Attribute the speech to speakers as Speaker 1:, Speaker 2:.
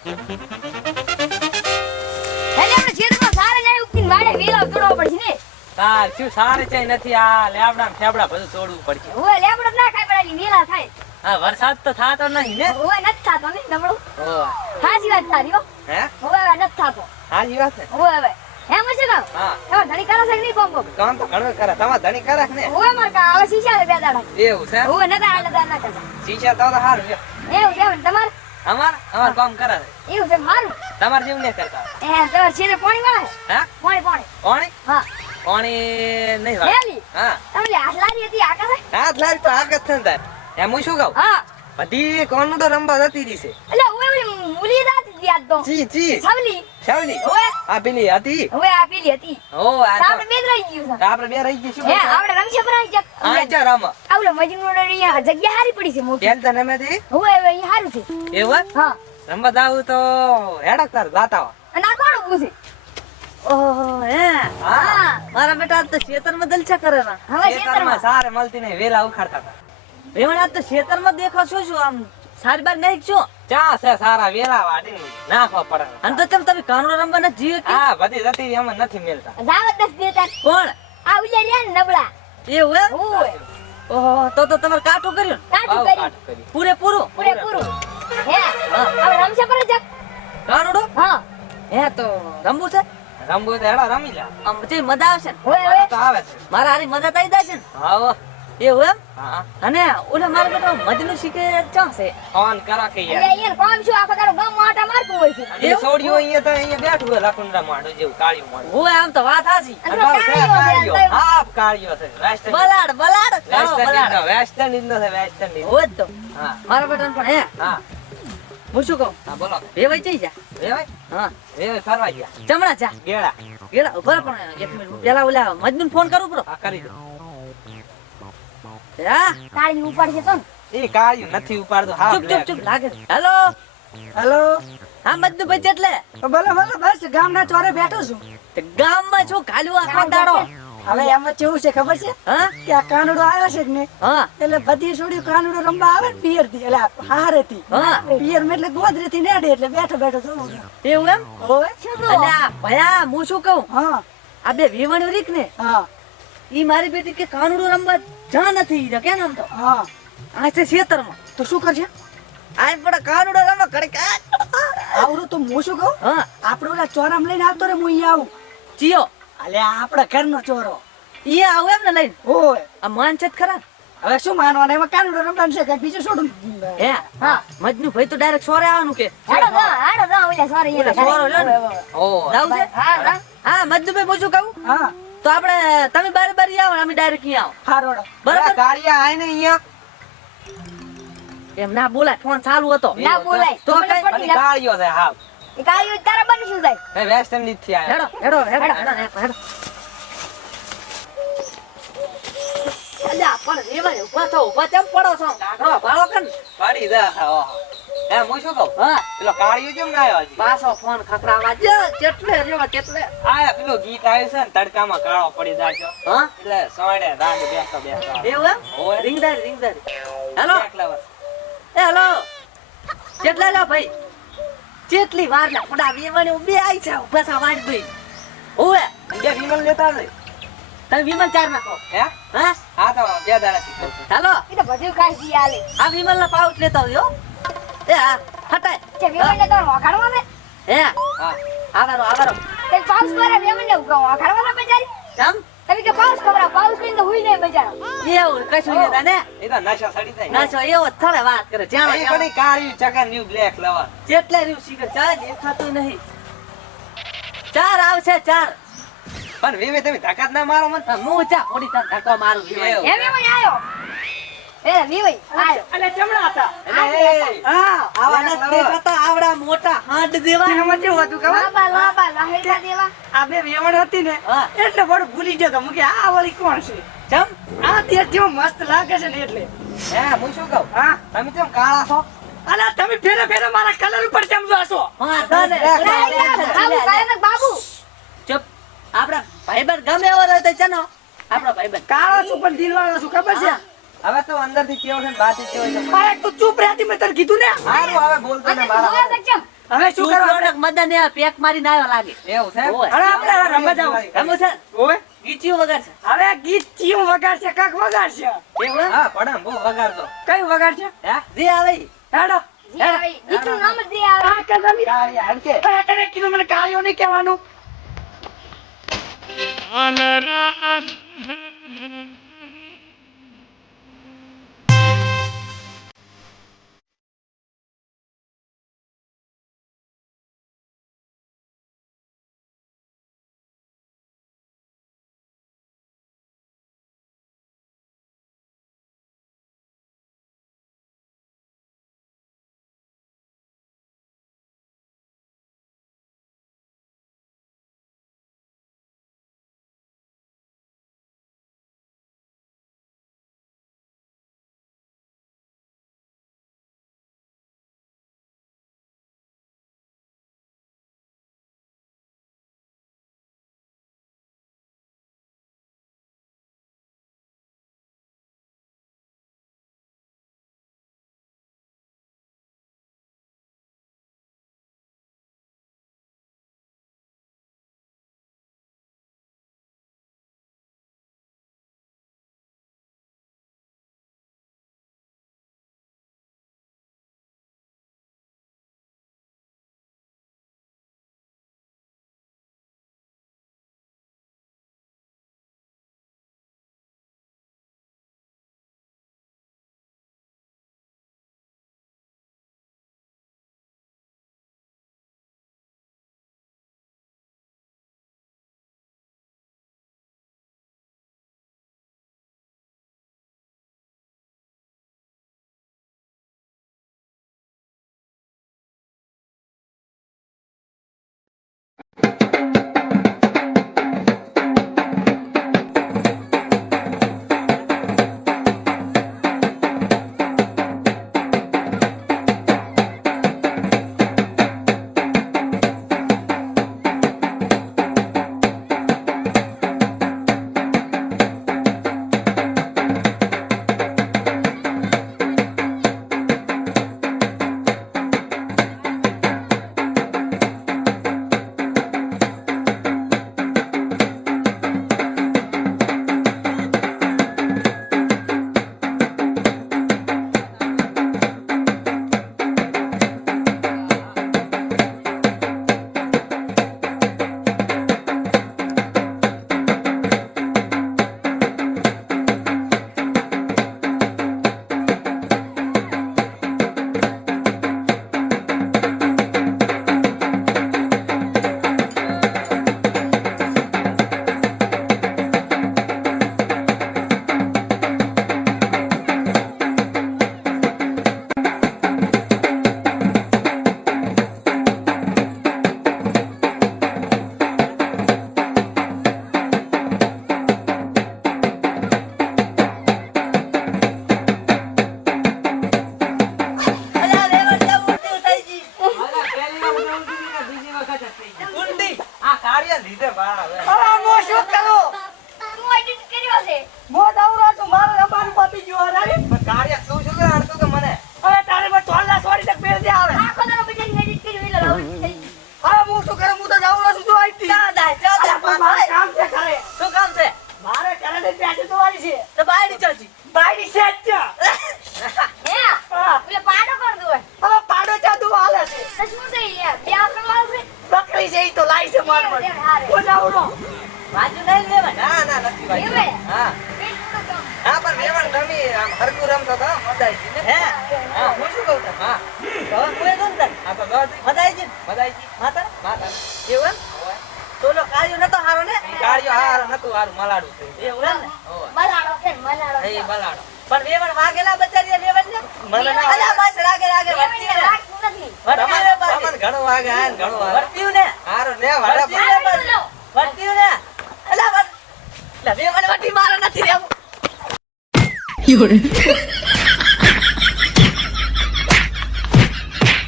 Speaker 1: એટલે આપણે ખેતરમાં સારે જાય ઉગતીને વાડે વેલા તોડવો પડશે ને.
Speaker 2: તાર શું સારે છે નથી આ લેબડા ફેબડા બધું તોડવું પડશે.
Speaker 1: ઓય લેબડો ના ખાય પડાની વેલા થાય.
Speaker 2: હા વરસાદ તો થાતો નહીં ને?
Speaker 1: ઓય નથી થાતો ને નબળો.
Speaker 2: ઓહ,
Speaker 1: વાત તારી હો.
Speaker 2: હે?
Speaker 1: ઓય નથી થાતો.
Speaker 2: હાજી વાત છે?
Speaker 1: ઓય હવે. એમ છે કામ
Speaker 2: હા.
Speaker 1: એમાં ધણી કરે છે નહીં કોમ કોમ?
Speaker 2: કામ તો ઘણું કરે. તમારે ધણી કરે ને?
Speaker 1: ઓય માર કા હવે શીશા બે દાડા.
Speaker 2: એવું છે?
Speaker 1: ઓય નતા આટલા દાડા ના કરતા
Speaker 2: શીશા તો સારું
Speaker 1: એવું છે તમારે?
Speaker 2: અમાર અમાર કામ કરે છે
Speaker 1: એવું છે મારું?
Speaker 2: તમાર જેવું ને કરતા.
Speaker 1: એ તમારે છે પાણી વાળે
Speaker 2: હા?
Speaker 1: પાણી પાણી.
Speaker 2: પાણી?
Speaker 1: હા.
Speaker 2: પાણી નહીં વાળે. હા.
Speaker 1: તમને આટલારી હતી આકા
Speaker 2: હા આટલારી તો આગળ છે ને તાર. એમ હું શું કહું?
Speaker 1: હા.
Speaker 2: બધી કોનું તો રંબા જતી રહી છે.
Speaker 1: એટલે ઓય ઓલી મૂલી દાતી યાદ. તો
Speaker 2: ચી ચી
Speaker 1: સવલી.
Speaker 2: શાવલી
Speaker 1: ઓય
Speaker 2: આ પેલી હતી.
Speaker 1: ઓય આ પેલી હતી.
Speaker 2: ઓ આ
Speaker 1: આપણે બે રહી ગયું છે.
Speaker 2: આપણે બે રહી ગઈ શું
Speaker 1: હે? આપણે રમશે પર આવી જા.
Speaker 2: જા રમ
Speaker 1: આવલે મજનુ અહીંયા જગ્યા હારી પડી છે મોટી.
Speaker 2: કેમ તને મેં દી
Speaker 1: ઓય હવે અહીં હારું છે.
Speaker 2: એવું
Speaker 1: હા.
Speaker 2: રમવા જાવું તો હેડક તાર જાતા
Speaker 1: આ કોણ ઊભું છે?
Speaker 3: ઓહો હે.
Speaker 1: હા.
Speaker 3: મારા બેટા આજ તો ખેતરમાં જલસા કરે ના
Speaker 1: હવે
Speaker 2: ખેતરમાં સારે મળતી નહીં વેલા ઉખાડતા હતા.
Speaker 3: વેવણ આજ તો ખેતરમાં દેખો શું શું આમ. સારી બાર નહીં છો?
Speaker 2: ચા છે સારા વેલા વાડી? નાખવા પડે
Speaker 3: અને તો કેમ તમે કાનડો રમવા નથી જીવે કે?
Speaker 2: હા બધી જતી એમ નથી મેલતા.
Speaker 1: જાવત દસ દેતા.
Speaker 3: કોણ?
Speaker 1: આ ઉલ્યા રે નબળા.
Speaker 3: એ
Speaker 1: હોય.
Speaker 3: ઓહો તો તો તમારે કાટું કર્યું
Speaker 2: કાટું
Speaker 1: કર્યું.
Speaker 2: પૂરે પૂરું
Speaker 3: પૂરે
Speaker 1: પૂરું હે. હવે રમશે પર જ.
Speaker 3: કાનડો?
Speaker 1: હા.
Speaker 3: હે તો રમવું છે?
Speaker 2: રમવું તો હેડા રમી લે.
Speaker 3: આમ જે મજા આવશે
Speaker 1: ઓય ઓય
Speaker 2: તો આવે છે.
Speaker 3: મારા હારી મજા થઈ જશે ને?
Speaker 2: હા.
Speaker 3: એવું એમ? અને ઓલા મારા બેટા મજનું શીખે ક્યાં છે?
Speaker 2: ફોન કરો કે યાર.
Speaker 1: અહીંયા કોમ શું આખો તારો ગામ આટા મારતું હોય છે.
Speaker 2: એ છોડ્યું અહીંયા તો અહીંયા બેઠું હોય લાકુંડા માડું જેવું કાળિયું માડું.
Speaker 3: હું આમ તો વાત હાચી.
Speaker 1: અને
Speaker 2: અને
Speaker 1: તો
Speaker 2: ભાવ છે
Speaker 1: કાળીઓ છે,
Speaker 2: કાળિયો.
Speaker 1: અંદર.
Speaker 2: કાળિયો છે વેસ્ટર્ન.
Speaker 3: બલાડ બલાડ. બલાડ.
Speaker 2: વેસ્ટર્ન ઇન્ડો છે વેસ્ટર્ન ઇન્ડો
Speaker 3: હોય તો.
Speaker 2: હા.
Speaker 3: મારા બેટા પણ હે.
Speaker 2: હા.
Speaker 3: હું શું કહું?
Speaker 2: હા બોલો.
Speaker 3: વેવાઈ જઈ જા?
Speaker 2: વેવાય
Speaker 3: હા.
Speaker 2: વેવાય ફરવા ગયા.
Speaker 3: જમણા જા.
Speaker 2: ગેડા
Speaker 3: ગેલા ઊભા પણ એક મિનિટ. પેલા ઓલા મજનૂન ફોન કરું બરો.
Speaker 2: હા કરી દો.
Speaker 3: હા?
Speaker 1: કાળી ઉપાડશે તો
Speaker 2: એ કાળિયું નથી ઉપાડતો. હાફ
Speaker 3: ચૂપ ચૂપ ચૂપ. લાગે હેલો?
Speaker 4: હેલો?
Speaker 3: હા મજનુ ભાઈ એટલે
Speaker 4: ભલે ભલે બસ. ગામના ચોરે બેઠો છું.
Speaker 3: તે ગામમાં છું ખાલી આખો દાડો?
Speaker 4: હવે એમાં કેવું છે ખબર છે?
Speaker 3: હા?
Speaker 4: કે આ કાનુડો આવ્યો છે ને
Speaker 3: હા.
Speaker 4: એટલે બધી છોડીઓ કાનુડો રમવા આવે ને પિયરથી એટલે હારે થી
Speaker 3: હા.
Speaker 4: પિયરમાં એટલે ગોદરી થી નેડે એટલે બેઠો બેઠો
Speaker 3: એવું એમ?
Speaker 4: હોય
Speaker 3: ભયા હું શું કહું?
Speaker 4: હા.
Speaker 3: આ બે વિવાણ્યો રીક ને
Speaker 4: હા.
Speaker 3: ઈ મારી બેટી કે કાનુડો રમવા જા નથી ઈ કે નામ તો
Speaker 4: હા.
Speaker 3: આ છે ખેતરમાં.
Speaker 4: તો શું કરશે
Speaker 3: આ પણ કાનુડો રમવા ઘડીક કે
Speaker 4: આવરો તો મો શું કહું?
Speaker 3: હા.
Speaker 4: આપણો ઓલા ચોરામ લઈને આવતો રે હું ઈ આવું.
Speaker 3: ચિયો.
Speaker 4: અલે આપણા ઘરનો ચોરો.
Speaker 3: ઈ આવું એમ ને લઈને?
Speaker 4: ઓય.
Speaker 3: આ માન છે ખરા
Speaker 4: હવે શું માનવાનું? એમાં કાનુડો રમવાનું છે કઈ બીજું છોડું?
Speaker 3: હે હા. મજનુ ભાઈ તો ડાયરેક્ટ સોરે આવવાનું કે.
Speaker 1: હાડો જા, હાડો જા, ઓલા સોરે
Speaker 3: ઓલા સોરો
Speaker 1: ઓય.
Speaker 2: ઓ
Speaker 3: જાવું છે?
Speaker 1: હા.
Speaker 3: હા. મજનુ ભાઈ મોજું કહું?
Speaker 4: હા.
Speaker 3: તો આપણે તમે બારે બારે આવો અમે ડાયરેક્ટ અહીં આવો.
Speaker 4: હારોડો
Speaker 3: બરાબર?
Speaker 2: કાળિયા આય ને અહીંયા.
Speaker 3: એમ ના બોલાય ફોન ચાલુ હતો.
Speaker 1: ના બોલાય.
Speaker 3: તો કઈ-
Speaker 2: કાળિયો છે
Speaker 1: એ કાળીઓ તારા બનશું જાય
Speaker 2: એ વેસ્ટ એમ જ આયા.
Speaker 3: હેડો હેડો હેડો હેડો. અલ્યા પણ રેવા ઊભા થો ઊભા કેમ? પડો છો ગાંઠો ભાળો કન
Speaker 2: પડી દે. એ હું શું કહું?
Speaker 3: હા.
Speaker 2: પેલો કાળિયો કેમ ના આવ્યો હજી
Speaker 3: પાછો ફોન ખખડાવા જે કેટલે રેવા કેટલે
Speaker 2: આયા પેલો ગીત આવ્યું છે ને તડકામાં કાળો પડી જાશો
Speaker 3: હા?
Speaker 2: એટલે સોડે રાગ બેસતો બેસતો
Speaker 3: એવું એમ?
Speaker 2: ઓય.
Speaker 3: રિંગદારી રિંગદારી. હેલો? એ હેલો? કેટલા લો ભાઈ? કેટલી વાર લા પડા વિમાને બે આઈ છે બસ આ વાટ ભાઈ ઓએ
Speaker 2: બે લેતા.
Speaker 3: તમે વિમાન ચાર નાખો.
Speaker 2: હે?
Speaker 3: હા?
Speaker 2: હા તો બે દાડા
Speaker 3: હેલો?
Speaker 1: એ તો બધું ખાઈ ગઈ આલે.
Speaker 3: આ વિમલ ના પાઉટ લેતા આવજો એ હા હટાય.
Speaker 1: છે વેવણને તો વખાડવા ને
Speaker 3: હે
Speaker 2: હા
Speaker 3: આવારો આવારો.
Speaker 1: તે પાઉસ કરે વેવણને ઉગાવ. વખાડવા ને બેચારી
Speaker 3: જમ
Speaker 1: તમે કે પાઉસ ખવડાવ પાઉસ પીને તો હુઈ જાય બજારો.
Speaker 3: એવું કશું નહીં તને
Speaker 2: એ તો નશા સડી જાય.
Speaker 3: ના એવો થળે વાત કરે જાણો
Speaker 2: એ કાળિયું ન્યુ બ્લેક લવર
Speaker 3: જેટલે રહ્યું શીખર ચાર થતું નહીં. ચાર આવશે ચાર.
Speaker 2: પણ વિવે તમે ધક્કા ના મારો મને.
Speaker 3: હા, ચા તને ધક્કો મારું.
Speaker 1: એ એ
Speaker 2: એ,
Speaker 3: જેવા
Speaker 4: એમાં કેવું એટલે બડું ભૂલી ગયો તો આ વાળી કોણ છે?
Speaker 3: જમ
Speaker 4: આ તે જેવો મસ્ત લાગે છે ને એટલે.
Speaker 2: હે હું શું કહું?
Speaker 4: હા.
Speaker 2: તમે કેમ કાળા છો?
Speaker 4: અલા તમે ફેરે ફેરે મારા કલર ઉપર કેમ જોશો
Speaker 3: હા તને
Speaker 1: બાબુ કાયમ
Speaker 3: આપડા ભાઈબંધ ગમે એવો રહ્યો તો ચનો. આપડા ભાઈબંધ.
Speaker 4: કાળો છું પણ દિલવાળો છું ખબર છે?
Speaker 2: હવે તો અંદરથી કેવો છે ને બહારથી કેવો છે?
Speaker 4: અરે તું ચૂપ રહેતી મેં તને કીધું ને.
Speaker 2: હારું હવે બોલતો ને મારા
Speaker 1: તો
Speaker 4: હવે શું
Speaker 3: તું
Speaker 4: કરવા
Speaker 3: મદન એ પેક મારી ના લાગે.
Speaker 2: એવું છે?
Speaker 4: અરે આપણે રમવા જાવું.
Speaker 3: રમવું છે?
Speaker 4: ઓવે?
Speaker 3: ગીચિયું વગાડશે
Speaker 4: હવે ગીત ચિયું વગાડશે કાક વગાડશે.
Speaker 3: એવું
Speaker 2: હા પડામ બહુ વગાડતો.
Speaker 4: કયું વગાડશે?
Speaker 2: હે?
Speaker 3: જે આવે.
Speaker 4: હેડો.
Speaker 1: જે આવે. ઈ. નામ જે આવે.
Speaker 4: આ કદમ આ તને કીધું મને કાળિયો નહીં કહેવાનું.
Speaker 2: બીજી વખત. આ કાર્ય લીધે હવે
Speaker 4: હવે હું શું કરું?
Speaker 1: તું edit કર્યો છે.
Speaker 4: મો દવરો છું મારે રમવાનું પતી ગયું હવે
Speaker 2: કાર્ય તું શું કરે તો મને?
Speaker 4: હવે તારે મને તોલના સોરી તક દે આવે.
Speaker 1: આખો કર્યું એટલે.
Speaker 4: હવે હું શું કરું? હું તો દવરો છું જો. કામ છે
Speaker 3: શું કામ છે
Speaker 4: મારે ઘરે ને પેસે દોવાની છે
Speaker 3: તો બાયડી ચાલજી.
Speaker 4: બાયડી સેટ છે
Speaker 1: હે
Speaker 4: હા.
Speaker 1: એટલે પાડો કર દો
Speaker 4: હવે પાડો જાદુ હાલે છે
Speaker 1: તો શું છે યાર બે આકર લાવ છે
Speaker 4: બકરી છે ઈ તો લાઈ છે માર પર
Speaker 1: દેવ, હારે.
Speaker 4: હું દવરો
Speaker 3: બાજુ નહીં લેવાય.
Speaker 2: ના ના નથી ભાઈ
Speaker 1: એમે?
Speaker 2: હા હા પણ વેવણ ગમી આમ હરકું રમતો તો મજા ને
Speaker 3: હે?
Speaker 2: શું કહું
Speaker 3: તો?
Speaker 2: આ તો
Speaker 3: ને? માતા?
Speaker 2: માતા
Speaker 3: એવું? કાળિયો નતો હારો ને?
Speaker 2: કાર્ય હાર નતું હારું મલાડું થયું
Speaker 3: એવું ને?
Speaker 1: મલાડો
Speaker 2: એ.
Speaker 3: પણ વેવણ વાગેલા બચારીયા વેવણ ને?
Speaker 2: મને ના
Speaker 3: અલા,
Speaker 1: નથી.
Speaker 2: ઘણું વાગે ઘણો ઘણું વાગે
Speaker 3: વર્ત્યું ને?
Speaker 2: હારું લે વાળા
Speaker 3: વર્ત્યું ને પાછી. વર્ત્યું ને? અલા,